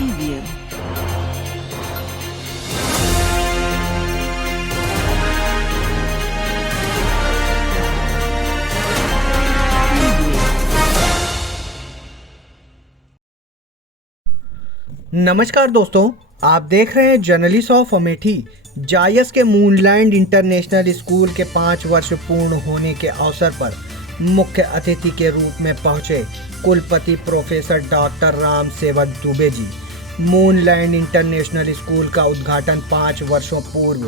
Preview. नमस्कार दोस्तों, आप देख रहे हैं जर्नलिस्ट ऑफ अमेठी। जायस के मूनलैंड इंटरनेशनल स्कूल के 5 वर्ष पूर्ण होने के अवसर पर मुख्य अतिथि के रूप में पहुंचे कुलपति प्रोफेसर डॉक्टर राम सेवक Dubey ji. Moonland international school का उद्घाटन 5 वर्षों पूर्व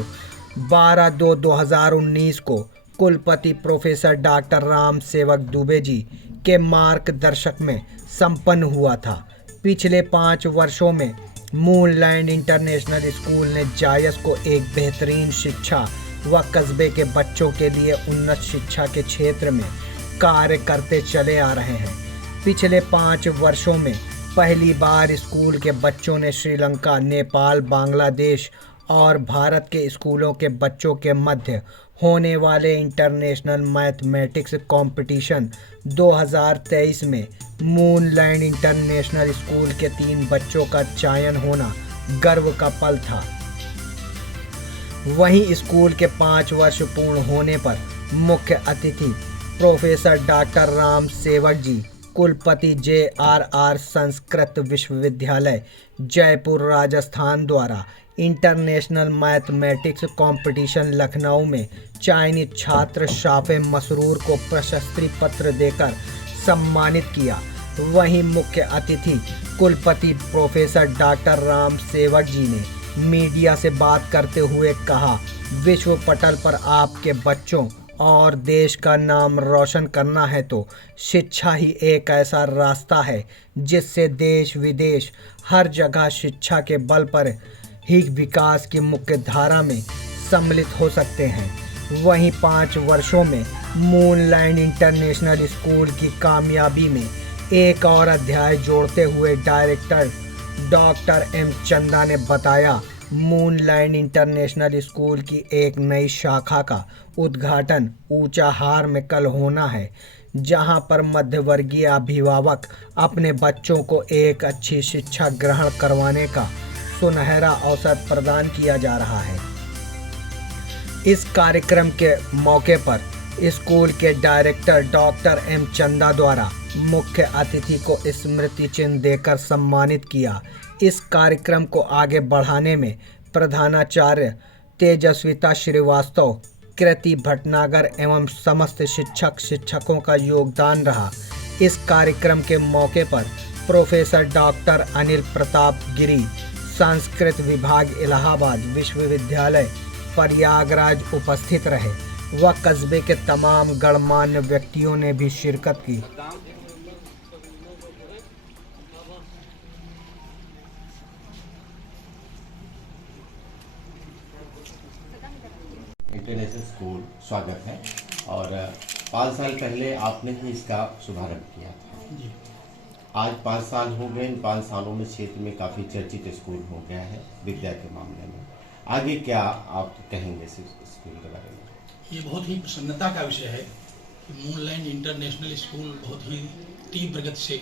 12/2/2019 को कुलपति प्रोफेसर डॉक्टर राम सेवक दुबे जी के मार्गदर्शक में संपन्न हुआ था। पिछले 5 वर्षों में मूनलैंड इंटरनेशनल स्कूल ने जायस को एक बेहतरीन शिक्षा व कस्बे के बच्चों के लिए उन्नत शिक्षा के क्षेत्र में कार्य करते चले आ रहे हैं। पिछले 5 वर्षों में पहली बार स्कूल के बच्चों ने श्रीलंका, नेपाल, बांग्लादेश और भारत के स्कूलों के बच्चों के मध्य होने वाले इंटरनेशनल मैथमेटिक्स कंपटीशन 2023 में मूनलैंड इंटरनेशनल स्कूल के 3 बच्चों का चयन होना गर्व का पल था। वहीं स्कूल के 5 वर्ष पूर्ण होने पर मुख्य अतिथि प्रोफेसर डॉक्टर राम सेवक जी, कुलपति JRR संस्कृत विश्वविद्यालय जयपुर राजस्थान द्वारा इंटरनेशनल मैथमेटिक्स कंपटीशन लखनऊ में चयनित छात्र शाफे मसरूर को प्रशस्ति पत्र देकर सम्मानित किया। वहीं मुख्य अतिथि कुलपति प्रोफेसर डॉक्टर राम सेवक जी ने मीडिया से बात करते हुए कहा, विश्व पटल पर आपके बच्चों और देश का नाम रोशन करना है तो शिक्षा ही एक ऐसा रास्ता है जिससे देश विदेश हर जगह शिक्षा के बल पर ही विकास की मुख्य धारा में सम्मिलित हो सकते हैं। वहीं 5 वर्षों में मूनलैंड इंटरनेशनल स्कूल की कामयाबी में एक और अध्याय जोड़ते हुए डायरेक्टर डॉक्टर M चंदा ने बताया, मूनलैंड इंटरनेशनल स्कूल की एक नई शाखा का उद्घाटन ऊंचाहार में कल होना है, जहां पर मध्यवर्गीय अभिभावक अपने बच्चों को एक अच्छी शिक्षा ग्रहण करवाने का सुनहरा अवसर प्रदान किया जा रहा है। इस कार्यक्रम के मौके पर स्कूल के डायरेक्टर डॉक्टर M चंदा द्वारा मुख्य अतिथि को स्मृति चिन्ह देकर सम्मानित किया। इस कार्यक्रम को आगे बढ़ाने में प्रधानाचार्य तेजस्विता श्रीवास्तव, कृति भटनागर एवं समस्त शिक्षकों का योगदान रहा। इस कार्यक्रम के मौके पर प्रोफेसर डॉक्टर अनिल प्रताप गिरी, संस्कृत विभाग इलाहाबाद विश्वविद्यालय प्रयागराज उपस्थित रहे व कस्बे के तमाम गणमान्य व्यक्तियों ने भी शिरकत की। इंटरनेशनल स्कूल स्वागत है और 5 साल पहले आपने ही इसका शुभारंभ किया था जी। आज 5 साल हो गए। इन 5 सालों में क्षेत्र में काफ़ी चर्चित स्कूल हो गया है विद्या के मामले में। आगे क्या आप कहेंगे इस स्कूल के बारे में? ये बहुत ही प्रसन्नता का विषय है कि मूनलैंड इंटरनेशनल स्कूल बहुत ही तीव्र प्रगति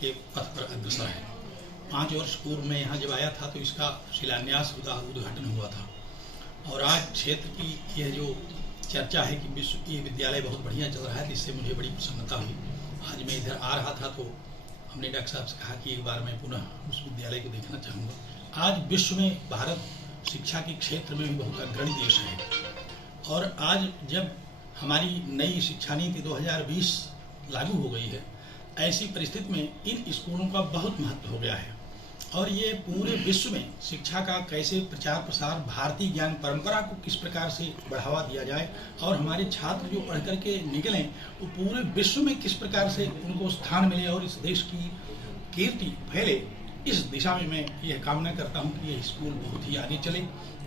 के पथ पर अग्रसर है। 5 वर्ष पूर्व में यहाँ जब आया था तो इसका शिलान्यास उद्घाटन हुआ था और आज क्षेत्र की यह जो चर्चा है कि ये विद्यालय बहुत बढ़िया चल रहा है, इससे मुझे बड़ी प्रसन्नता हुई। आज मैं इधर आ रहा था तो हमने डॉक्टर साहब से कहा कि एक बार मैं पुनः उस विद्यालय को देखना चाहूँगा। आज विश्व में भारत शिक्षा के क्षेत्र में भी बहुत अग्रणी देश है और आज जब हमारी नई शिक्षा नीति 2020 लागू हो गई है, ऐसी परिस्थिति में इन स्कूलों का बहुत महत्व हो गया है और ये पूरे विश्व में शिक्षा का कैसे प्रचार प्रसार, भारतीय ज्ञान परंपरा को किस प्रकार से बढ़ावा दिया जाए और हमारे छात्र जो पढ़ करके निकलें वो पूरे विश्व में किस प्रकार से उनको स्थान मिले और इस देश की कीर्ति फैले, इस दिशा में मैं यह कामना करता हूं कि यह स्कूल बहुत ही आगे चले,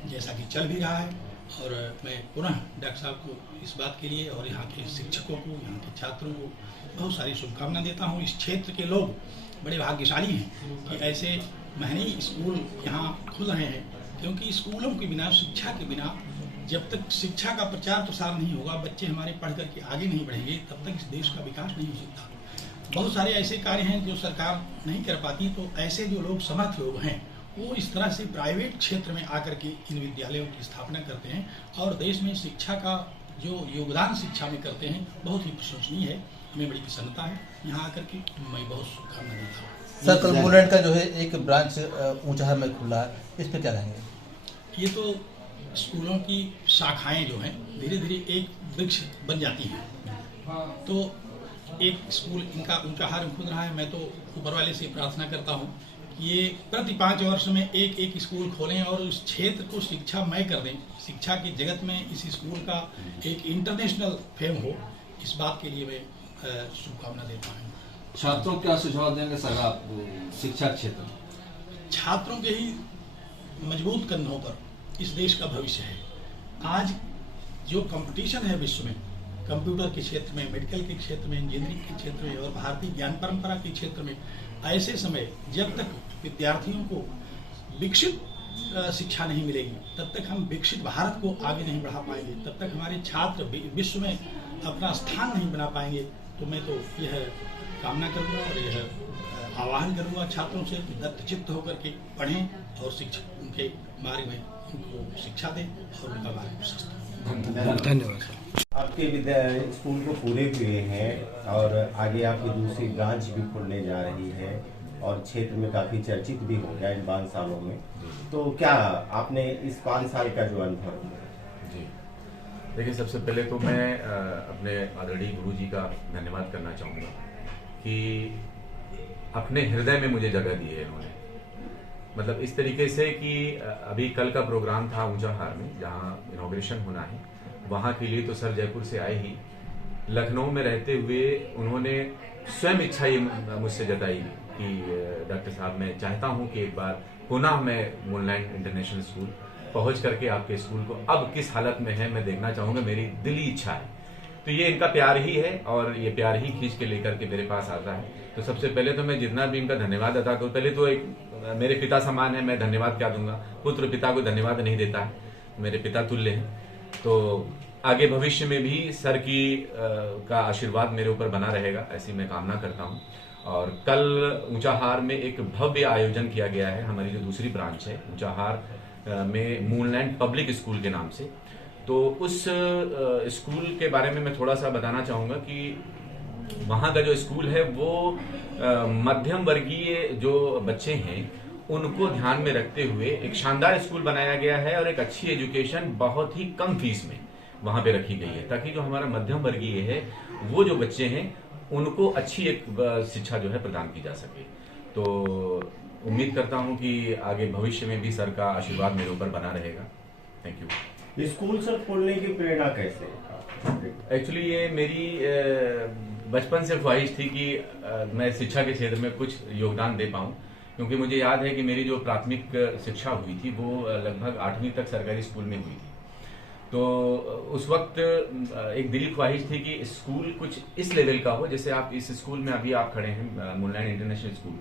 जैसा कि चल भी रहा है। और मैं पुनः डॉक्टर साहब को इस बात के लिए और यहाँ के शिक्षकों को, यहाँ के छात्रों को बहुत सारी शुभकामना देता हूँ। इस क्षेत्र के लोग बड़े भाग्यशाली हैं कि ऐसे महंगे स्कूल यहाँ खुल रहे हैं, क्योंकि स्कूलों के बिना, शिक्षा के बिना जब तक शिक्षा का प्रचार प्रसार नहीं होगा, बच्चे हमारे पढ़ करके आगे नहीं बढ़ेंगे, तब तक इस देश का विकास नहीं हो सकता। बहुत सारे ऐसे कार्य हैं जो सरकार नहीं कर पाती, तो ऐसे जो लोग समर्थ लोग हैं वो इस तरह से प्राइवेट क्षेत्र में आकर के इन विद्यालयों की स्थापना करते हैं और देश में शिक्षा का जो योगदान शिक्षा में करते हैं बहुत ही प्रशंसनीय है। हमें बड़ी प्रसन्नता है यहाँ आकर के, मैं बहुत शुभकामना देता हूँ। सर, कल मूललैंड का जो है एक ब्रांच ऊंचाहार में खुला है, इस पर क्या रहेंगे? ये तो स्कूलों की शाखाएं जो हैं धीरे धीरे एक वृक्ष बन जाती हैं, तो एक स्कूल इनका ऊंचाहार में खुल रहा है। मैं तो ऊपर वाले से प्रार्थना करता हूँ कि ये प्रति 5 वर्ष में एक एक स्कूल खोलें और उस क्षेत्र को शिक्षामय कर दें, शिक्षा की जगत में इस स्कूल का एक इंटरनेशनल फेम हो, इस बात के लिए मैं शुभकामना देता हूँ। छात्रों को क्या सुझाव देंगे सर आप शिक्षा क्षेत्र में? छात्रों के ही मजबूत कंधों पर इस देश का भविष्य है। आज जो कंपटीशन है विश्व में, कंप्यूटर के क्षेत्र में, मेडिकल के क्षेत्र में, इंजीनियरिंग के क्षेत्र में और भारतीय ज्ञान परंपरा के क्षेत्र में, ऐसे समय जब तक विद्यार्थियों को विकसित शिक्षा नहीं मिलेगी तब तक हम विकसित भारत को आगे नहीं बढ़ा पाएंगे, तब तक हमारे छात्र विश्व में अपना स्थान नहीं बना पाएंगे। तो मैं तो यह कामना करूँगा और यह आह्वान करूँगा छात्रों से दत्तचित्त होकर के पढ़ें और शिक्षक उनके मार्ग में उनको शिक्षा दें और उनका मार्ग प्रशस्त करें। धन्यवाद। आपके स्कूल को पूरे हुए हैं और आगे आपकी दूसरी ब्रांच भी खुलने जा रही है और क्षेत्र में काफ़ी चर्चित भी हो गया इन 5 सालों में, तो क्या आपने इस 5 साल का जो अनुभव है? जी देखिए, सबसे पहले तो मैं अपने आदरणीय गुरु जी का धन्यवाद करना चाहूँगा कि अपने हृदय में मुझे जगह दी है इन्होंने। मतलब इस तरीके से कि अभी कल का प्रोग्राम था ऊंचाहार में जहाँ इनॉग्रेशन होना है, वहाँ के लिए तो सर जयपुर से आए ही, लखनऊ में रहते हुए उन्होंने स्वयं इच्छा ये मुझसे जताई कि डॉक्टर साहब मैं चाहता हूँ कि एक बार पुनः मैं मूललैंड इंटरनेशनल स्कूल पहुँच करके आपके स्कूल को अब किस हालत में है मैं देखना चाहूँगा, मेरी दिली इच्छा है। तो ये इनका प्यार ही है और ये प्यार ही खींच के लेकर के मेरे पास आता है। तो सबसे पहले तो मैं जितना भी इनका धन्यवाद अदा करूँ, पहले तो एक मेरे पिता समान है, मैं धन्यवाद क्या दूंगा, पुत्र पिता को धन्यवाद नहीं देता है, मेरे पिता तुल्य हैं। तो आगे भविष्य में भी सर की का आशीर्वाद मेरे ऊपर बना रहेगा, ऐसी मैं कामना करता हूँ। और कल ऊंचाहार में एक भव्य आयोजन किया गया है, हमारी जो दूसरी ब्रांच है ऊंचाहार में मूललैंड पब्लिक स्कूल के नाम से। तो उस स्कूल के बारे में मैं थोड़ा सा बताना चाहूँगा कि वहाँ का जो स्कूल है वो मध्यम वर्गीय जो बच्चे हैं उनको ध्यान में रखते हुए एक शानदार स्कूल बनाया गया है और एक अच्छी एजुकेशन बहुत ही कम फीस में वहाँ पे रखी गई है, ताकि जो हमारा मध्यम वर्गीय है वो जो बच्चे हैं उनको अच्छी एक शिक्षा जो है प्रदान की जा सके। तो उम्मीद करता हूँ कि आगे भविष्य में भी सर का आशीर्वाद मेरे ऊपर बना रहेगा। Thank you. स्कूल सर खोलने की प्रेरणा कैसे? एक्चुअली ये मेरी बचपन से ख्वाहिश थी कि मैं शिक्षा के क्षेत्र में कुछ योगदान दे पाऊँ, क्योंकि मुझे याद है कि मेरी जो प्राथमिक शिक्षा हुई थी वो लगभग 8वीं तक सरकारी स्कूल में हुई थी। तो उस वक्त एक दिली ख्वाहिश थी कि स्कूल कुछ इस लेवल का हो, जैसे आप इस स्कूल में अभी आप खड़े हैं मूललैंड इंटरनेशनल स्कूल,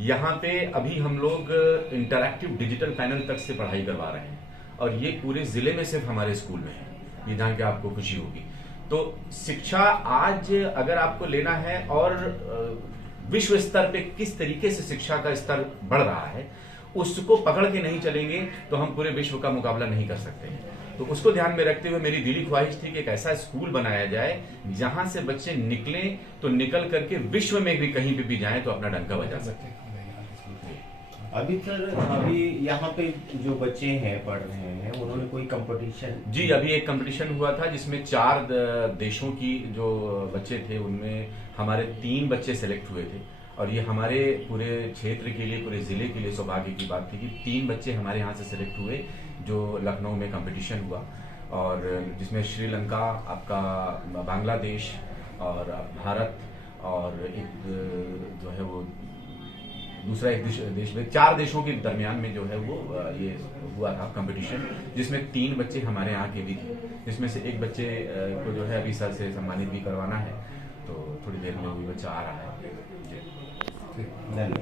यहाँ पे अभी हम लोग इंटरैक्टिव डिजिटल पैनल तक से पढ़ाई करवा रहे हैं और ये पूरे जिले में सिर्फ हमारे स्कूल में है, ये जान के आपको खुशी होगी। तो शिक्षा आज अगर आपको लेना है और विश्व स्तर पे किस तरीके से शिक्षा का स्तर बढ़ रहा है उसको पकड़ के नहीं चलेंगे तो हम पूरे विश्व का मुकाबला नहीं कर सकते हैं। तो उसको ध्यान में रखते हुए मेरी दिली ख्वाहिश थी कि एक ऐसा स्कूल बनाया जाए जहां से बच्चे निकलें तो निकल करके विश्व में भी कहीं पे भी जाएं तो अपना डंका बजा सके। अभी सर अभी यहाँ पे जो बच्चे हैं पढ़ रहे हैं उन्होंने कोई कंपटीशन? जी, अभी एक कंपटीशन हुआ था जिसमें 4 देशों की जो बच्चे थे उनमें हमारे 3 बच्चे सेलेक्ट हुए थे और ये हमारे पूरे क्षेत्र के लिए, पूरे जिले के लिए सौभाग्य की बात थी कि 3 बच्चे हमारे यहाँ से सेलेक्ट हुए जो लखनऊ में कंपटीशन हुआ और जिसमें श्रीलंका, आपका बांग्लादेश और भारत और एक जो है वो दूसरा एक देश में 4 देशों के दरमियान में जो है वो ये हुआ था कंपटीशन, जिसमें 3 बच्चे हमारे यहाँ के भी थे, जिसमें से एक बच्चे को जो है अभी सर से सम्मानित भी करवाना है, तो थोड़ी देर में वो बच्चा आ रहा है। धन्यवाद।